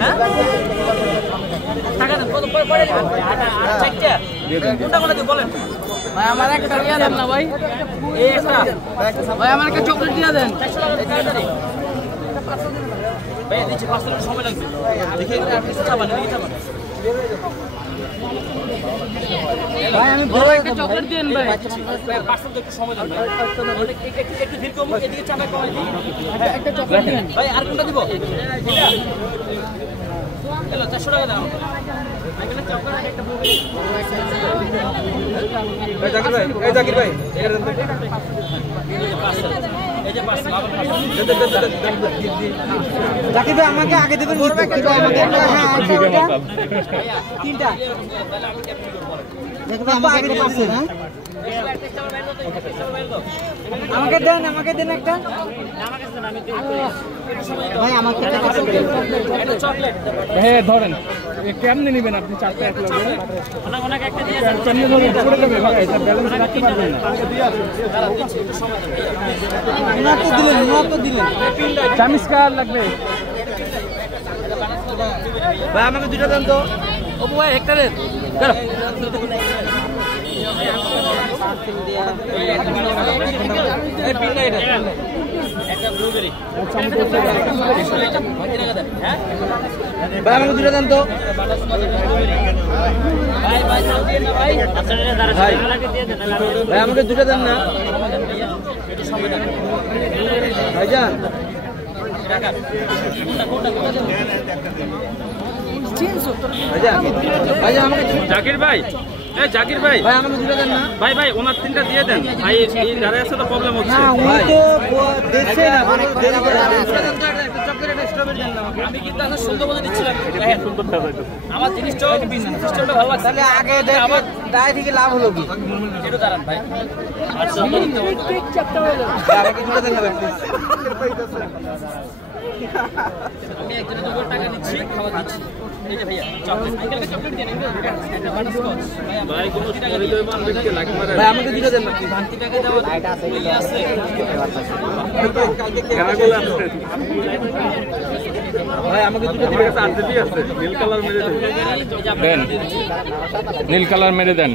হ্যাঁ টাকা দেন কত পড়ে দিবেন চারটা কোনটা কোনটা দিয়ে বলেন ভাই আমার একটা দিয়ে দেন না ভাই এই একটা ভাই আমার একটা চকলেট দিয়ে দেন 400 টাকা তাড়াতাড়ি ভাই দিচ্ছি 5 মিনিট সময় লাগবে দেখি আপনি চাবান দেখি চাবান ভাই আমি বড় একটা চকলেট দেন ভাই পার্সেল একটু সময় দেন ভাই একটু ধীর কম এদিকে চাপায় কমাই দিই একটা চকলেট দেন ভাই আর কোনটা দিব হ্যালো 400 টাকা দাও একটা চকলেট আর একটা ব্লুবেরি ভাই জাকির ভাই এই জাকির ভাই এই যে পার্সেল জাকির ভাই আমাকে আগে দিবেন আমাকে হ্যাঁ ওটা তিনটা দেখো আমাকে আগে পার্সেল হ্যাঁ আমাকে দেন একটা ভাই আমাকে একটা চকলেট হ্যাঁ ধরেন কেমনে নেবেন আপনি চারটা এক লগে ওনাকে একটা দিয়ে দেন কেমনে ধরেন পড়ে যাবে ভাই এটা ব্যালেন্স রাখতে পারবেন না ওনা তো দিলেন চামিসকার লাগবে ভাই আমাকে দুটো দেন তো ও ভাই একটা দেন চলো এই পিনটা এটা একটা ব্লুবেরি হ্যাঁ ভাই আমাকে দুটো দেন তো ভাই ভাই দিয়ে না ভাই ভাই আমাকে দুটো দেন না একটু সময় দেন ভাইজান টাকা কোনটা ভাইজান আমাকে জাকির ভাই এই জাকির ভাই ভাই আমাকে দুটো দেন না ভাই ভাই ওনার তিনটা দিয়ে দেন ভাই এই দাঁড়ায় আছে তো প্রবলেম হচ্ছে না উনি তো দেখছে না মানে দেরি করে একটা চকলেট একটা স্ট্রবেরি দেন না আমি কিন্তু এখন সুন্দর বলে দিচ্ছিলাম হ্যাঁ সুন্দর দাও হয়তো আমার জিনিসটা সিস্টেমটা ভালো লাগছে তাহলে আগে আবার দায় থেকে লাভ হলো কি একটু দাঁড়ান ভাই আচ্ছা ঠিক চাপটা হলো আমাকে দুটো দেন না আমি একজনের তো টাকা দিচ্ছি খাওয়া দিচ্ছি এই যে ভাইয়া চকলেট আঙ্কেলকে চকলেট দেন একটা বাটারস্কচ ভাই কোন টাকা দিলে মান দেখতে লাগে ভাই আমাকে দিতে দেন না প্লিজ 30 টাকা দেওয়া আছে কারাগুলো আছে ভাই আমাকে দুটো দিলে আছে আরজেবি আছে নীল কালার মেরে দেন নীল কালার মেরে দেন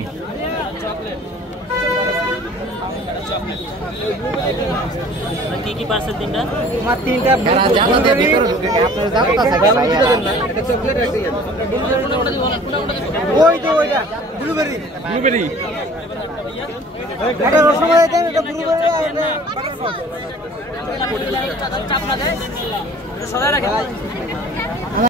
কি কি পার্সেল তিনটা আমার তিনটা জানা দে ভিতরে ঢুকে আপনারা জানেন তা থাকে ভাই এটা চকলেট রাখতে ওই তো ওইটা ব্লুবেরি এটা রসমালাই দেন এটা ব্লুবেরি আর এটা বাটারস্কচ চাপ না দে এটা সদায় রাখে ভাই